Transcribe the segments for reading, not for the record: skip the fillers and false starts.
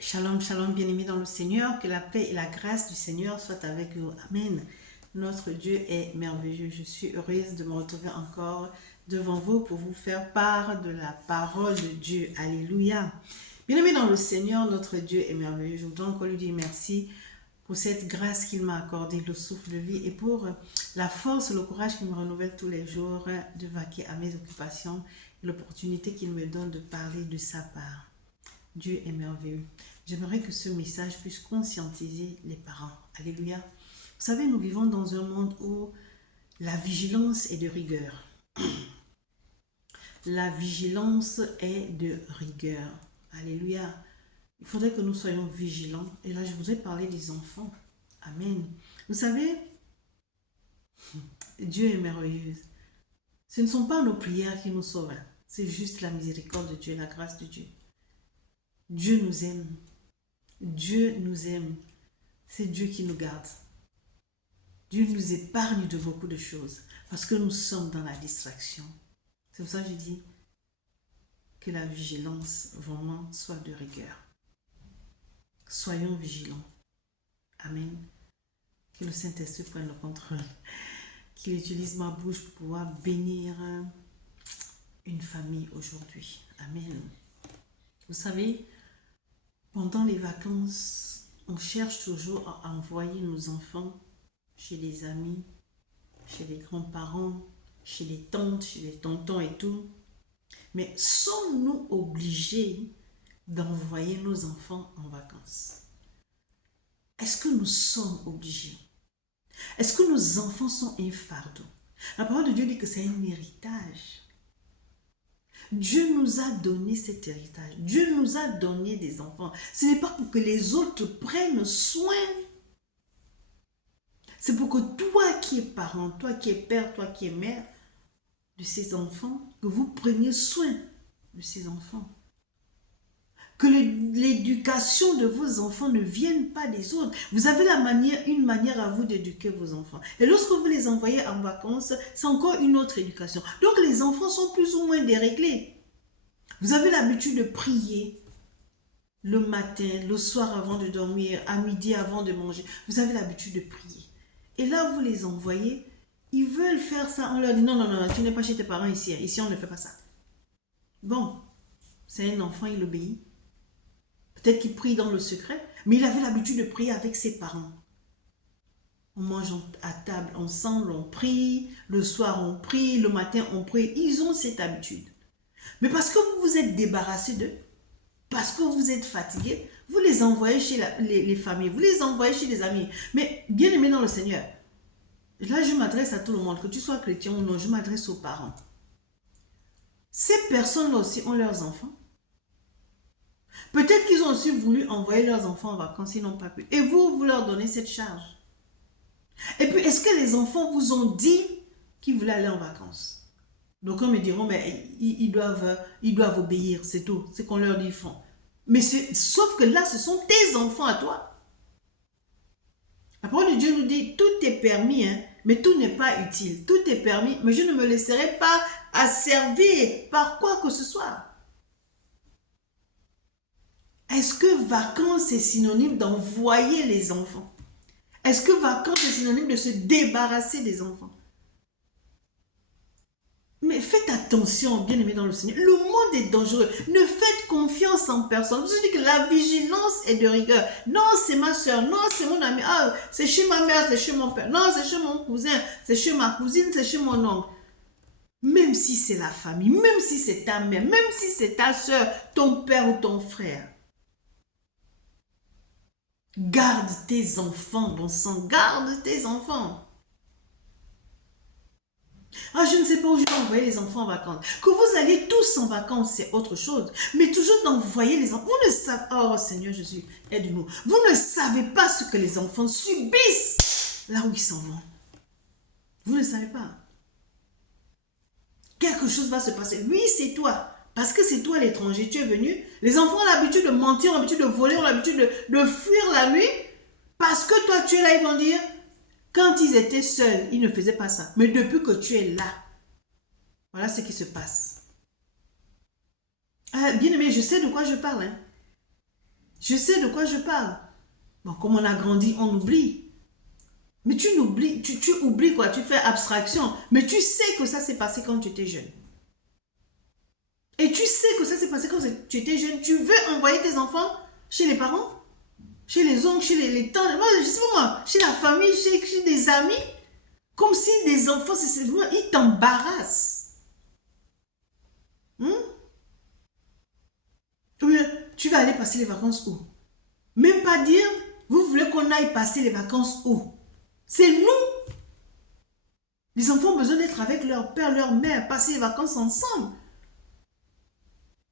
Shalom, shalom, bien-aimés dans le Seigneur, que la paix et la grâce du Seigneur soient avec vous. Amen. Notre Dieu est merveilleux. Je suis heureuse de me retrouver encore devant vous pour vous faire part de la parole de Dieu. Alléluia. Bien-aimés dans le Seigneur, notre Dieu est merveilleux. Je voudrais encore lui dire merci pour cette grâce qu'il m'a accordée, le souffle de vie, et pour la force, le courage qu'il me renouvelle tous les jours de vaquer à mes occupations et l'opportunité qu'il me donne de parler de sa part. Dieu est merveilleux. J'aimerais que ce message puisse conscientiser les parents. Alléluia. Vous savez, nous vivons dans un monde où la vigilance est de rigueur. La vigilance est de rigueur. Alléluia. Il faudrait que nous soyons vigilants. Et là, je voudrais parler des enfants. Amen. Vous savez, Dieu est merveilleux. Ce ne sont pas nos prières qui nous sauvent. C'est juste la miséricorde de Dieu, la grâce de Dieu. Dieu nous aime. Dieu nous aime. C'est Dieu qui nous garde. Dieu nous épargne de beaucoup de choses parce que nous sommes dans la distraction. C'est pour ça que je dis que la vigilance vraiment soit de rigueur. Soyons vigilants. Amen. Que le Saint-Esprit prenne le contrôle. Qu'il utilise ma bouche pour pouvoir bénir une famille aujourd'hui. Amen. Vous savez, pendant les vacances, on cherche toujours à envoyer nos enfants chez les amis, chez les grands-parents, chez les tantes, chez les tontons et tout. Mais sommes-nous obligés d'envoyer nos enfants en vacances? Est-ce que nous sommes obligés? Est-ce que nos enfants sont un fardeau? La parole de Dieu dit que c'est un héritage. Dieu nous a donné cet héritage. Dieu nous a donné des enfants. Ce n'est pas pour que les autres prennent soin. C'est pour que toi qui es parent, toi qui es père, toi qui es mère de ces enfants, que vous preniez soin de ces enfants. Que l'éducation de vos enfants ne vienne pas des autres. Vous avez une manière à vous d'éduquer vos enfants. Et lorsque vous les envoyez en vacances, c'est encore une autre éducation. Donc les enfants sont plus ou moins déréglés. Vous avez l'habitude de prier le matin, le soir avant de dormir, à midi avant de manger. Vous avez l'habitude de prier. Et là, vous les envoyez, ils veulent faire ça. On leur dit non, non, non, tu n'es pas chez tes parents ici. Ici, on ne fait pas ça. Bon, c'est un enfant, il obéit. Peut-être qu'il prie dans le secret, mais il avait l'habitude de prier avec ses parents. On mange à table ensemble, on prie, le soir on prie, le matin on prie. Ils ont cette habitude. Mais parce que vous vous êtes débarrassé d'eux, parce que vous êtes fatigué, vous les envoyez chez les familles, vous les envoyez chez les amis. Mais bien aimé dans le Seigneur, là je m'adresse à tout le monde, que tu sois chrétien ou non, je m'adresse aux parents. Ces personnes-là aussi ont leurs enfants. Peut-être qu'ils ont aussi voulu envoyer leurs enfants en vacances, ils n'ont pas pu. Et vous leur donnez cette charge. Et puis, est-ce que les enfants vous ont dit qu'ils voulaient aller en vacances? Donc, on me diront, mais ils doivent obéir, c'est tout. C'est qu'on leur dit, ils font. Mais sauf que là, ce sont tes enfants à toi. La parole de Dieu nous dit, tout est permis, hein, mais tout n'est pas utile. Tout est permis, mais je ne me laisserai pas asservir par quoi que ce soit. Est-ce que vacances est synonyme d'envoyer les enfants? Est-ce que vacances est synonyme de se débarrasser des enfants? Mais faites attention, bien-aimés dans le Seigneur. Le monde est dangereux. Ne faites confiance en personne. Je dis que la vigilance est de rigueur. Non, c'est ma soeur. Non, c'est mon ami. Ah, c'est chez ma mère, c'est chez mon père. Non, c'est chez mon cousin. C'est chez ma cousine, c'est chez mon oncle. Même si c'est la famille, même si c'est ta mère, même si c'est ta soeur, ton père ou ton frère. Garde tes enfants, bon sang, garde tes enfants. Ah, je ne sais pas où je vais envoyer les enfants en vacances. Que vous alliez tous en vacances, c'est autre chose. Mais toujours d'envoyer les enfants. Vous ne savez... Oh Seigneur Jésus, aide-nous. Vous ne savez pas ce que les enfants subissent là où ils s'en vont. Vous ne savez pas. Quelque chose va se passer. Oui, c'est toi. Parce que c'est toi l'étranger, tu es venu. Les enfants ont l'habitude de mentir, ont l'habitude de voler, ont l'habitude de fuir la nuit. Parce que toi, tu es là, ils vont dire, quand ils étaient seuls, ils ne faisaient pas ça. Mais depuis que tu es là, voilà ce qui se passe. Bien aimé, je sais de quoi je parle. Hein. Je sais de quoi je parle. Bon, comme on a grandi, on oublie. Mais tu oublies, tu oublies quoi, tu fais abstraction. Mais tu sais que ça s'est passé quand tu étais jeune. Et tu sais que ça s'est passé quand tu étais jeune. Tu veux envoyer tes enfants chez les parents, chez les oncles, chez les tantes, je sais pas moi, chez la famille, chez des amis. Comme si des enfants, ils t'embarrassent. Hmm? Ou bien, tu vas aller passer les vacances où? Même pas dire, vous voulez qu'on aille passer les vacances où? C'est nous. Les enfants ont besoin d'être avec leur père, leur mère, passer les vacances ensemble.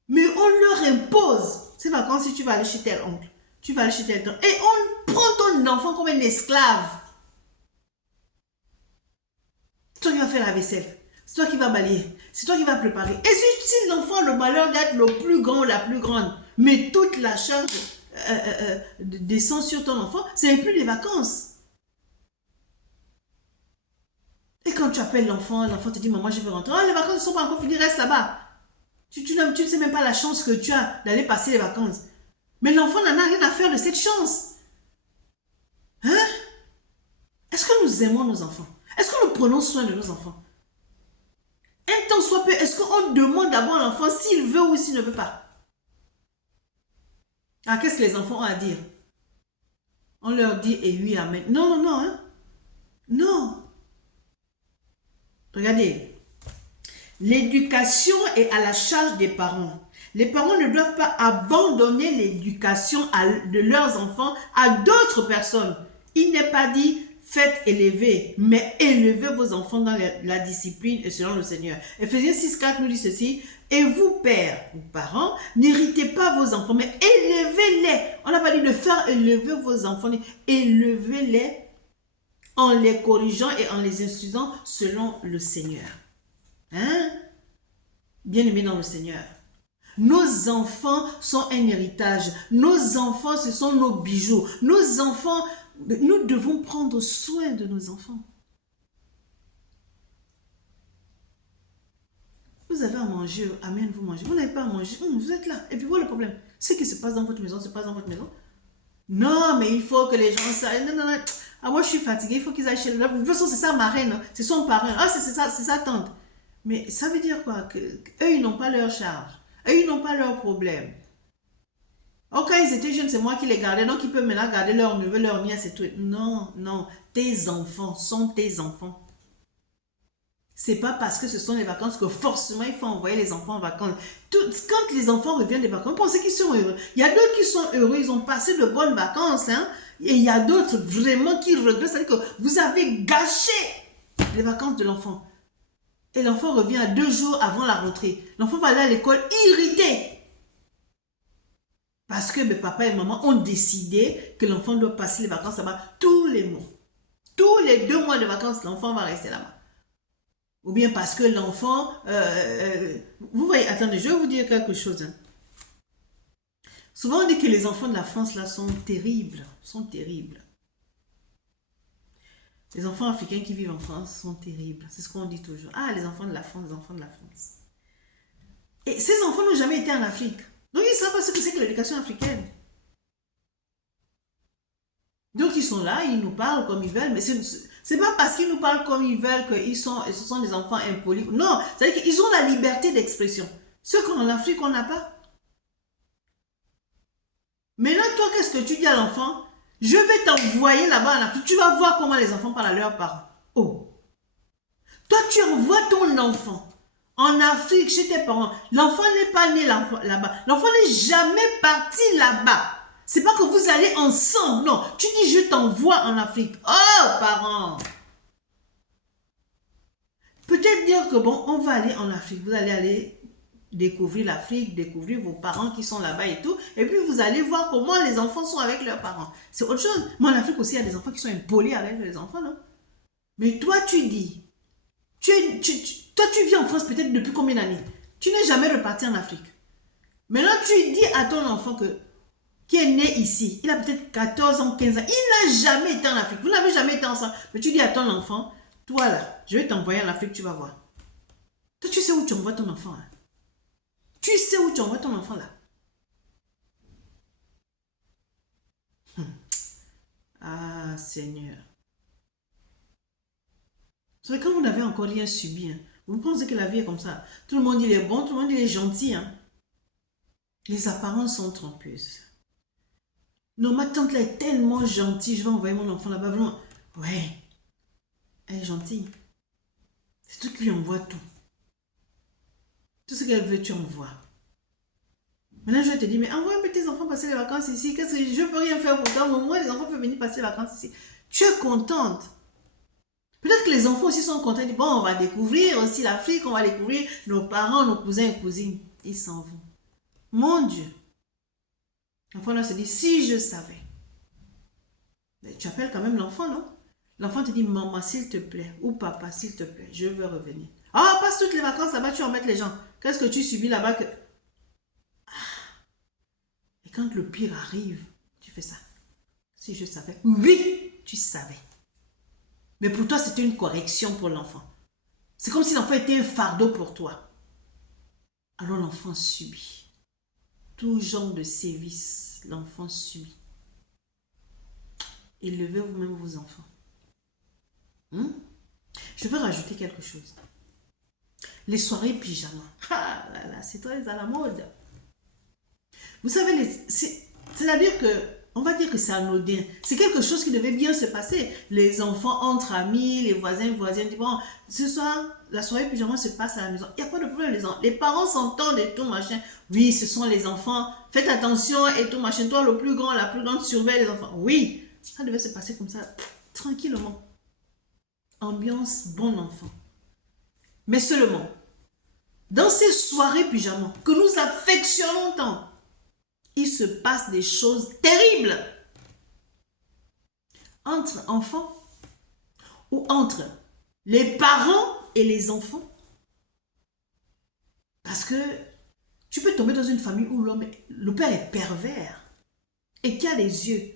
Mais on leur impose ces vacances si tu vas aller chez tel oncle, tu vas aller chez tel oncle. Et on prend ton enfant comme un esclave. C'est toi qui vas faire la vaisselle. C'est toi qui vas balayer. C'est toi qui vas préparer. Et si l'enfant a le malheur d'être le plus grand ou la plus grande, mais toute la charge descend sur ton enfant, ce n'est plus des vacances. Et quand tu appelles l'enfant te dit, maman, je veux rentrer. Oh, les vacances ne sont pas encore finies, reste là-bas. Tu ne sais même pas la chance que tu as d'aller passer les vacances. Mais l'enfant n'en a rien à faire de cette chance. Hein? Est-ce que nous aimons nos enfants? Est-ce que nous prenons soin de nos enfants? Un temps soit peu, est-ce qu'on demande d'abord à l'enfant s'il veut ou s'il ne veut pas? Ah, qu'est-ce que les enfants ont à dire? On leur dit et oui, amen. Non, non, non, hein? Non. Regardez. L'éducation est à la charge des parents. Les parents ne doivent pas abandonner l'éducation de leurs enfants à d'autres personnes. Il n'est pas dit faites élever, mais élevez vos enfants dans la discipline et selon le Seigneur. Ephésiens 6,4 nous dit ceci. Et vous, pères ou parents, n'héritez pas vos enfants, mais élevez-les. On n'a pas dit de faire élever vos enfants, élevez-les en les corrigeant et en les instruisant selon le Seigneur. Hein? Bien-aimés dans le Seigneur. Nos enfants sont un héritage. Nos enfants, ce sont nos bijoux. Nos enfants, nous devons prendre soin de nos enfants. Vous avez à manger, amen, vous mangez. Vous n'avez pas à manger, vous êtes là. Et puis, voilà le problème. Ce qui se passe dans votre maison, se passe dans votre maison. Non, mais il faut que les gens sachent. Non, non, non. Ah, moi, je suis fatiguée, il faut qu'ils aillent chez le... De toute façon, c'est ça ma reine, c'est son parrain. Ah, c'est ça, tante. Mais ça veut dire quoi? Eux, ils n'ont pas leur charge. Eux, ils n'ont pas leur problème. Oh, quand ils étaient jeunes, c'est moi qui les gardais. Donc, ils peuvent maintenant garder leur neveu, leur nièce et tout. Non, non. Tes enfants sont tes enfants. C'est pas parce que ce sont les vacances que forcément il faut envoyer les enfants en vacances. Quand les enfants reviennent des vacances, pensez qu'ils sont heureux. Il y a d'autres qui sont heureux, ils ont passé de bonnes vacances. Hein? Et il y a d'autres vraiment qui regrettent. C'est-à-dire que vous avez gâché les vacances de l'enfant. Et l'enfant revient à 2 jours avant la rentrée. L'enfant va aller à l'école irrité. Parce que papa et maman ont décidé que l'enfant doit passer les vacances là-bas tous les mois. Tous les 2 mois de vacances, l'enfant va rester là-bas. Ou bien parce que l'enfant... vous voyez, attendez, je vais vous dire quelque chose. Hein. Souvent, on dit que les enfants de la France, là, sont terribles. Sont terribles. Les enfants africains qui vivent en France sont terribles. C'est ce qu'on dit toujours. Ah, les enfants de la France, les enfants de la France. Et ces enfants n'ont jamais été en Afrique. Donc, ils ne savent pas ce que c'est que l'éducation africaine. Donc, ils sont là, ils nous parlent comme ils veulent, mais c'est pas parce qu'ils nous parlent comme ils veulent que ce sont des enfants impolis. Non, c'est-à-dire qu'ils ont la liberté d'expression. Ce qu'en Afrique, on n'a pas. Maintenant, toi, qu'est-ce que tu dis à l'enfant? Je vais t'envoyer là-bas en Afrique. Tu vas voir comment les enfants parlent à leurs parents. Oh. Toi, tu envoies ton enfant en Afrique chez tes parents. L'enfant n'est pas né là-bas. L'enfant n'est jamais parti là-bas. C'est pas que vous allez ensemble. Non. Tu dis, je t'envoie en Afrique. Oh, parents. Peut-être dire que bon, on va aller en Afrique. Vous allez aller découvrir l'Afrique, découvrir vos parents qui sont là-bas et tout. Et puis, vous allez voir comment les enfants sont avec leurs parents. C'est autre chose. Mais en Afrique aussi, il y a des enfants qui sont impolis avec les enfants, non? Mais toi, tu dis, toi, tu vis en France peut-être depuis combien d'années? Tu n'es jamais reparti en Afrique. Maintenant, tu dis à ton enfant qui est né ici, il a peut-être 14 ans, 15 ans, il n'a jamais été en Afrique. Vous n'avez jamais été ensemble. Mais tu dis à ton enfant, toi là, je vais t'envoyer en Afrique, tu vas voir. Toi, tu sais où tu envoies ton enfant. Hein? Tu sais où tu envoies ton enfant là. Seigneur. Vous savez, quand vous n'avez encore rien subi, hein, vous pensez que la vie est comme ça. Tout le monde il est bon, tout le monde il est gentil. Hein. Les apparences sont trompeuses. Non, ma tante là est tellement gentille, je vais envoyer mon enfant là-bas. Vraiment. Ouais, elle est gentille. C'est toi qui lui envoies tout. Tout ce qu'elle veut, tu envoies. Maintenant, je vais te dire, mais envoie un peu tes enfants passer les vacances ici. Qu'est-ce que je peux rien faire pour toi? Au moins, les enfants peuvent venir passer les vacances ici. Tu es contente. Peut-être que les enfants aussi sont contents. Ils disent, bon, on va découvrir aussi l'Afrique, on va découvrir nos parents, nos cousins et cousines. Ils s'en vont. Mon Dieu. L'enfant là se dit, si je savais. Mais tu appelles quand même l'enfant, non? L'enfant te dit, maman, s'il te plaît, ou papa, s'il te plaît, je veux revenir. Ah, passe toutes les vacances là-bas, tu embêtes les gens. Qu'est-ce que tu subis là-bas que... Et quand le pire arrive, tu fais ça. Si je savais. Oui, tu savais. Mais pour toi, c'était une correction pour l'enfant. C'est comme si l'enfant était un fardeau pour toi. Alors l'enfant subit. Tout genre de sévices, l'enfant subit. Élevez vous-même vos enfants. Je veux rajouter quelque chose. Les soirées pyjama. Ah là là, c'est très à la mode. Vous savez, c'est-à-dire que, on va dire que c'est anodin. C'est quelque chose qui devait bien se passer. Les enfants entre amis, les voisins disent, bon, ce soir, la soirée pyjama se passe à la maison. Il n'y a pas de problème, les parents s'entendent et tout, machin. Oui, ce sont les enfants. Faites attention et tout, machin. Toi, le plus grand, la plus grande, surveille les enfants. Oui, ça devait se passer comme ça, tranquillement. Ambiance bon enfant. Mais seulement, dans ces soirées pyjama que nous affectionnons tant, il se passe des choses terribles entre enfants ou entre les parents et les enfants. Parce que tu peux tomber dans une famille où le père est pervers et qui a les yeux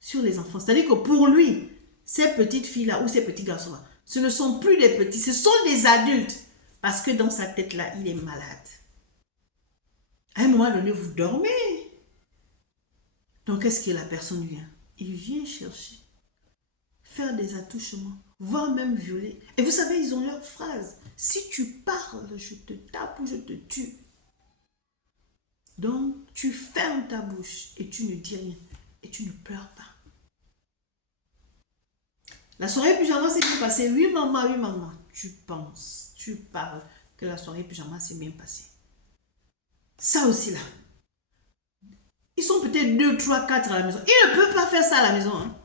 sur les enfants. C'est-à-dire que pour lui, ces petites filles-là ou ces petits garçons-là, ce ne sont plus des petits, ce sont des adultes. Parce que dans sa tête-là, il est malade. À un moment donné, vous dormez. Donc, qu'est-ce que la personne vient? Il vient chercher, faire des attouchements, voire même violer. Et vous savez, ils ont leur phrase. Si tu parles, je te tape ou je te tue. Donc, tu fermes ta bouche et tu ne dis rien. Et tu ne pleures pas. La soirée pyjama s'est bien passée. Oui, maman, oui, maman. Tu penses, tu parles que la soirée pyjama s'est bien passée. Ça aussi là. Ils sont peut-être 2, 3, 4 à la maison. Ils ne peuvent pas faire ça à la maison. Hein.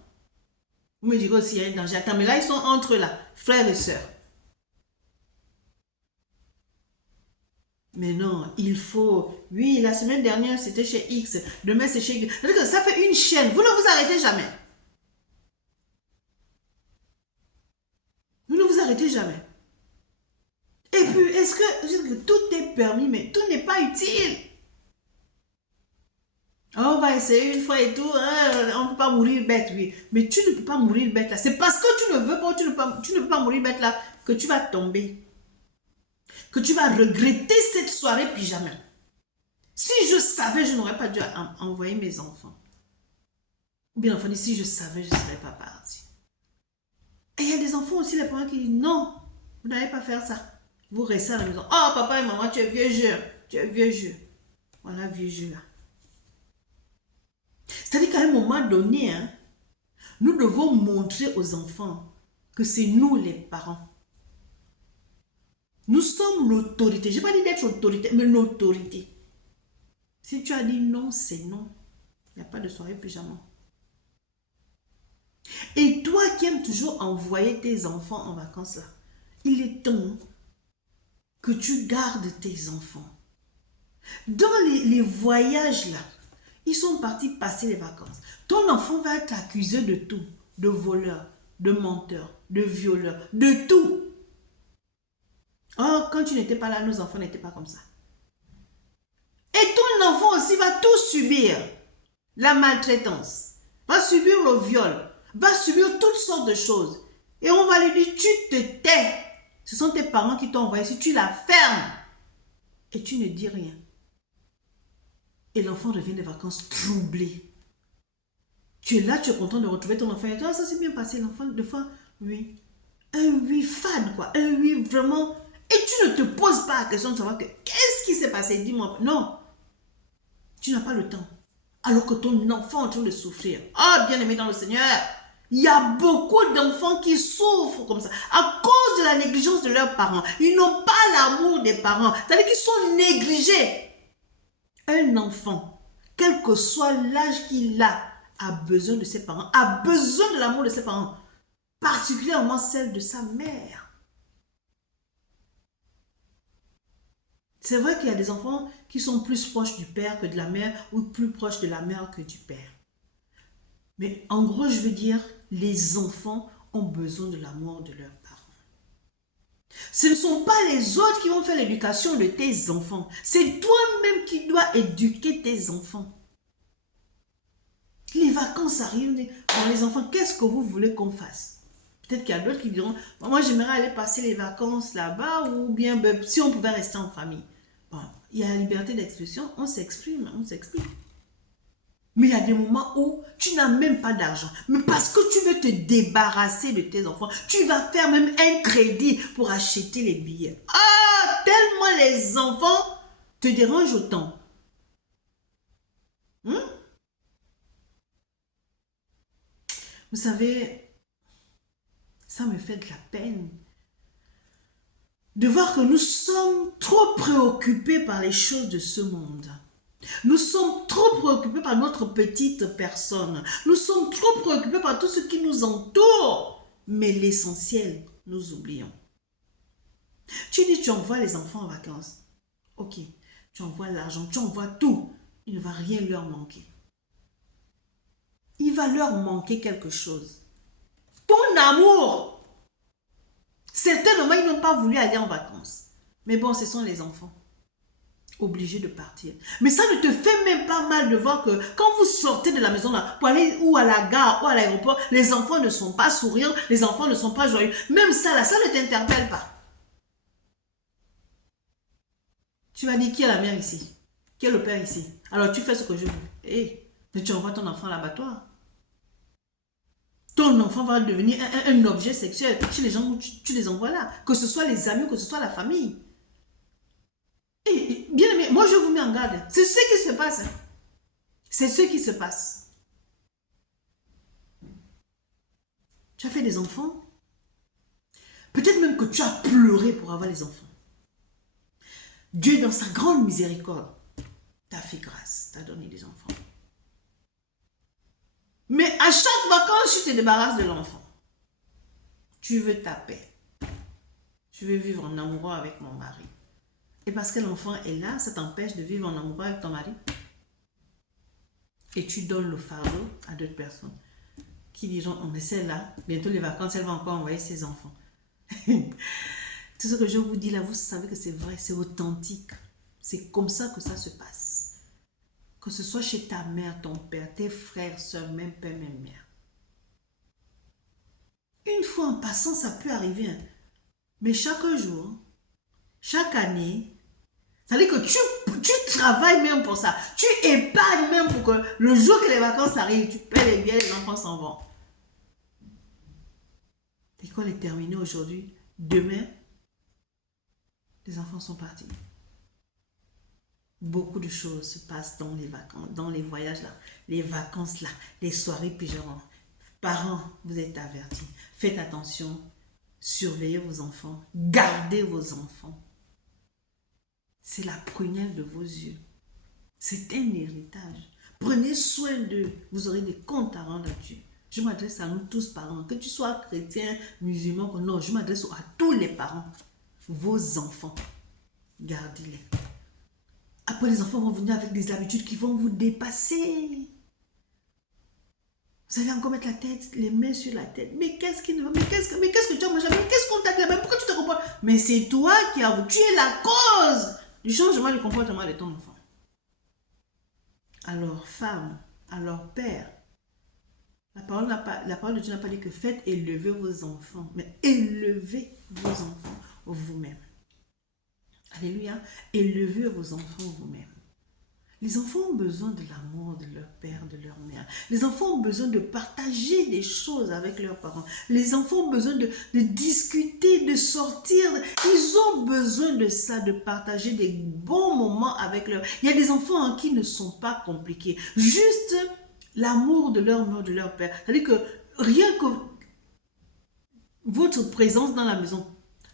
Vous me direz aussi, il y a un danger. Attends, mais là, ils sont entre eux là, frères et sœurs. Mais non, il faut... Oui, la semaine dernière, c'était chez X. Demain, c'est chez Y. Ça fait une chaîne. Vous ne vous arrêtez jamais. Vous ne vous arrêtez jamais. Et puis, est-ce que tout est permis, mais tout n'est pas utile? On va essayer une fois et tout, hein, on ne peut pas mourir bête, oui. Mais tu ne peux pas mourir bête là. C'est parce que tu ne veux pas, tu ne peux pas mourir bête là que tu vas tomber. Que tu vas regretter cette soirée pyjama. Si je savais, je n'aurais pas dû envoyer mes enfants. Ou bien l'enfant dit, si je savais, je ne serais pas parti. Et il y a des enfants aussi, les parents qui disent, non, vous n'allez pas faire ça. Vous restez à la maison. Oh, papa et maman, tu es vieux jeu. Tu es vieux jeu. Voilà, vieux jeu là. C'est-à-dire qu'à un moment donné, hein, nous devons montrer aux enfants que c'est nous les parents. Nous sommes l'autorité. Je n'ai pas dit d'être autorité, mais l'autorité. Si tu as dit non, c'est non. Il n'y a pas de soirée pyjama. Et toi qui aimes toujours envoyer tes enfants en vacances là, il est temps que tu gardes tes enfants. Dans les voyages là, ils sont partis passer les vacances. Ton enfant va être accusé de tout. De voleur, de menteur, de violeur, de tout. Oh, quand tu n'étais pas là, nos enfants n'étaient pas comme ça. Et ton enfant aussi va tout subir. La maltraitance. Va subir le viol. Va subir toutes sortes de choses. Et on va lui dire, tu te tais. Ce sont tes parents qui t'ont envoyé. Si tu la fermes et tu ne dis rien. Et l'enfant revient des vacances troublé. Tu es là, tu es content de retrouver ton enfant et toi, ça s'est bien passé, l'enfant, deux fois, oui. Un oui fade, quoi. Un oui vraiment. Et tu ne te poses pas la question de savoir que qu'est-ce qui s'est passé, dis-moi. Non, tu n'as pas le temps. Alors que ton enfant est en train de souffrir. Ah, bien aimé dans le Seigneur, il y a beaucoup d'enfants qui souffrent comme ça à cause de la négligence de leurs parents. Ils n'ont pas l'amour des parents. C'est-à-dire qu'ils sont négligés. Un enfant, quel que soit l'âge qu'il a besoin de ses parents, a besoin de l'amour de ses parents, particulièrement celle de sa mère. C'est vrai qu'il y a des enfants qui sont plus proches du père que de la mère ou plus proches de la mère que du père. Mais en gros, je veux dire, les enfants ont besoin de l'amour de leurs parents. Ce ne sont pas les autres qui vont faire l'éducation de tes enfants. C'est toi-même qui dois éduquer tes enfants. Les vacances arrivent. Bon, les enfants, qu'est-ce que vous voulez qu'on fasse? Peut-être qu'il y a d'autres qui diront, moi j'aimerais aller passer les vacances là-bas ou bien si on pouvait rester en famille. Bon, il y a la liberté d'expression, on s'exprime, on s'explique. Mais il y a des moments où tu n'as même pas d'argent. Mais parce que tu veux te débarrasser de tes enfants, tu vas faire même un crédit pour acheter les billets. Ah, tellement les enfants te dérangent autant. Vous savez, ça me fait de la peine de voir que nous sommes trop préoccupés par les choses de ce monde. Nous sommes trop préoccupés par notre petite personne. Nous sommes trop préoccupés par tout ce qui nous entoure. Mais l'essentiel, nous oublions. Tu dis, tu envoies les enfants en vacances. Ok, tu envoies l'argent, tu envoies tout. Il ne va rien leur manquer. Il va leur manquer quelque chose. Ton amour. Certainement, ils n'ont pas voulu aller en vacances. Mais bon, ce sont les enfants. Obligés de partir. Mais ça ne te fait même pas mal de voir que quand vous sortez de la maison là, pour aller ou à la gare ou à l'aéroport, les enfants ne sont pas souriants, les enfants ne sont pas joyeux. Même ça là, ça ne t'interpelle pas. Tu vas dire qui est la mère ici? Qui est le père ici? Alors tu fais ce que je veux. Mais tu envoies ton enfant à l'abattoir. Ton enfant va devenir un objet sexuel chez les gens où tu les envoies là. Que ce soit les amis, que ce soit la famille. Bien aimé, moi je vous mets en garde. C'est ce qui se passe. C'est ce qui se passe. Tu as fait des enfants. Peut-être même que tu as pleuré pour avoir les enfants. Dieu, dans sa grande miséricorde, t'a fait grâce, t'a donné des enfants. Mais à chaque vacances, tu te débarrasses de l'enfant. Tu veux ta paix. Tu veux vivre en amoureux avec mon mari. Et parce que l'enfant est là, ça t'empêche de vivre en amoureux avec ton mari. Et tu donnes le fardeau à d'autres personnes qui diront, on est celle-là, bientôt les vacances, elle va encore envoyer ses enfants. Tout ce que je vous dis là, vous savez que c'est vrai, c'est authentique. C'est comme ça que ça se passe. Que ce soit chez ta mère, ton père, tes frères, soeurs, même père, même mère. Une fois en passant, ça peut arriver. Hein. Mais chaque jour, chaque année, ça veut dire que tu travailles même pour ça. Tu épargnes même pour que le jour que les vacances arrivent, tu paies les billets, les enfants s'en vont. L'école est terminée aujourd'hui. Demain, les enfants sont partis. Beaucoup de choses se passent dans les vacances, dans les voyages là, les vacances là, les soirées pyjama. Parents, vous êtes avertis. Faites attention. Surveillez vos enfants. Gardez vos enfants. C'est la prunelle de vos yeux. C'est un héritage. Prenez soin d'eux. Vous aurez des comptes à rendre à Dieu. Je m'adresse à nous tous parents. Que tu sois chrétien, musulman, non, je m'adresse à tous les parents. Vos enfants, gardez-les. Après, les enfants vont venir avec des habitudes qui vont vous dépasser. Vous allez encore mettre la tête, les mains sur la tête. Mais qu'est-ce qui ne va? Mais qu'est-ce que tu as mangé? Mais qu'est-ce qu'on t'a dit? Pourquoi tu te comportes? Mais c'est toi qui as... Tu es la cause du changement du comportement de ton enfant. Alors, femme, alors père, la parole de Dieu n'a pas dit que faites élever vos enfants, mais élevez vos enfants vous-même. Alléluia. Élevez vos enfants vous-même. Les enfants ont besoin de l'amour de leur père, de leur mère. Les enfants ont besoin de partager des choses avec leurs parents. Les enfants ont besoin de discuter, de sortir. Ils ont besoin de ça, de partager des bons moments avec leur... Il y a des enfants qui ne sont pas compliqués. Juste l'amour de leur mère, de leur père. C'est-à-dire que rien que votre présence dans la maison,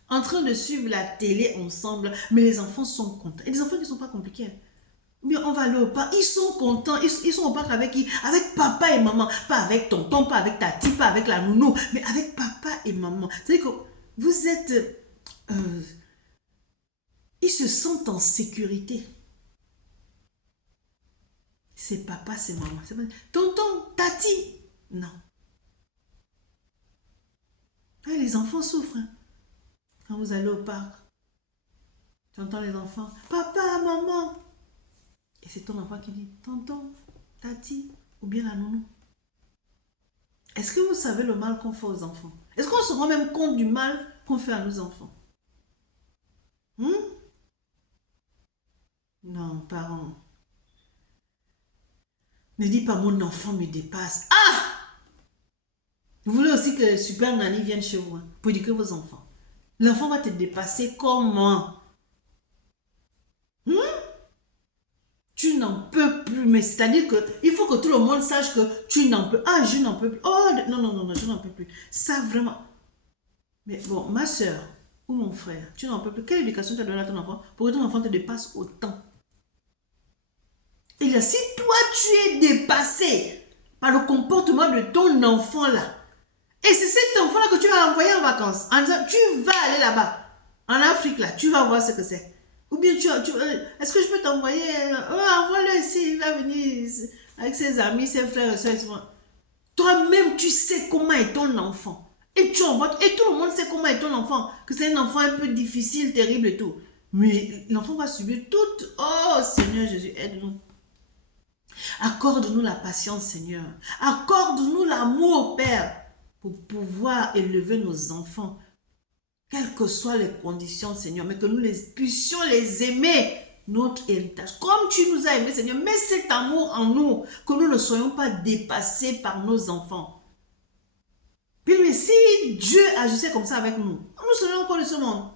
en train de suivre la télé ensemble, mais les enfants sont contents. Et les enfants qui ne sont pas compliqués. Bien, on va aller au parc, ils sont contents, ils sont au parc avec qui? Avec papa et maman, pas avec tonton, pas avec tati, pas avec la nounou, mais avec papa et maman. C'est-à-dire que vous êtes... ils se sentent en sécurité. C'est papa, c'est maman. C'est pas... Tonton, tati, non. Ah, les enfants souffrent. Hein. Quand vous allez au parc, tu entends les enfants, papa, maman. Et c'est ton enfant qui dit, tonton, tati, ou bien la nounou. Est-ce que vous savez le mal qu'on fait aux enfants? Est-ce qu'on se rend même compte du mal qu'on fait à nos enfants? Non, parents. Ne dis pas mon enfant me dépasse. Ah! Vous voulez aussi que Super Nanny vienne chez vous, hein, pour éduquer vos enfants. L'enfant va te dépasser comment? Tu n'en peux plus, mais c'est-à-dire que il faut que tout le monde sache que tu n'en peux. Ah, je n'en peux plus. Oh, non, non, non, non, je n'en peux plus. Ça, vraiment. Mais bon, ma soeur ou mon frère, tu n'en peux plus. Quelle éducation tu as donnée à ton enfant pour que ton enfant te dépasse autant? Et là, si toi, tu es dépassé par le comportement de ton enfant là, et c'est cet enfant là que tu vas envoyer en vacances, en disant, tu vas aller là-bas, en Afrique là, tu vas voir ce que c'est. Ou bien est-ce que je peux t'envoyer, envoie-le ici, il va venir avec ses amis, ses frères, ses soeurs. Toi-même, tu sais comment est ton enfant. Et tu envoies, et tout le monde sait comment est ton enfant, que c'est un enfant un peu difficile, terrible et tout. Mais l'enfant va subir tout. Oh Seigneur Jésus, aide-nous. Accorde-nous la patience, Seigneur. Accorde-nous l'amour, Père, pour pouvoir élever nos enfants, quelles que soient les conditions, Seigneur, mais que nous puissions les aimer, notre héritage. Comme tu nous as aimés, Seigneur, mets cet amour en nous, que nous ne soyons pas dépassés par nos enfants. Puis, mais si Dieu agissait comme ça avec nous, nous serions encore de ce monde.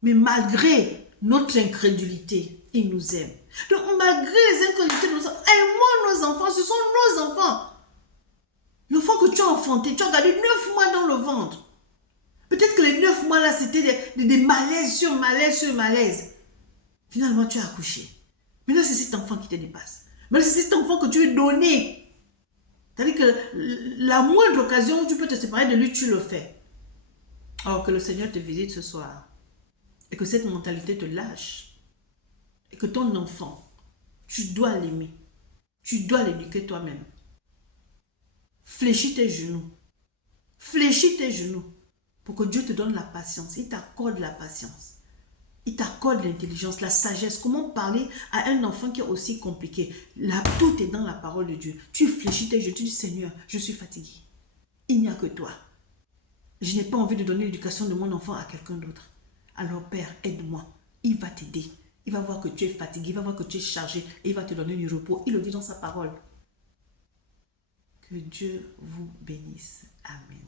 Mais malgré notre incrédulité, il nous aime. Donc, malgré les incrédulités de nos enfants, aimons nos enfants, ce sont nos enfants. L'enfant que tu as enfanté, tu as gardé 9 mois dans le ventre. Peut-être que les 9 mois là, c'était des malaises sur malaises sur malaises. Finalement, tu as accouché. Maintenant, c'est cet enfant qui te dépasse. Maintenant, c'est cet enfant que tu veux donner. C'est-à-dire que la moindre occasion où tu peux te séparer de lui, tu le fais. Alors que le Seigneur te visite ce soir. Et que cette mentalité te lâche. Et que ton enfant, tu dois l'aimer. Tu dois l'éduquer toi-même. Fléchis tes genoux. Fléchis tes genoux. Pour que Dieu te donne la patience. Il t'accorde la patience. Il t'accorde l'intelligence, la sagesse. Comment parler à un enfant qui est aussi compliqué? Là, tout est dans la parole de Dieu. Tu fléchis tes genoux. Tu dis, Seigneur, je suis fatigué. Il n'y a que toi. Je n'ai pas envie de donner l'éducation de mon enfant à quelqu'un d'autre. Alors, Père, aide-moi. Il va t'aider. Il va voir que tu es fatigué. Il va voir que tu es chargé. Et il va te donner du repos. Il le dit dans sa parole. Que Dieu vous bénisse. Amen.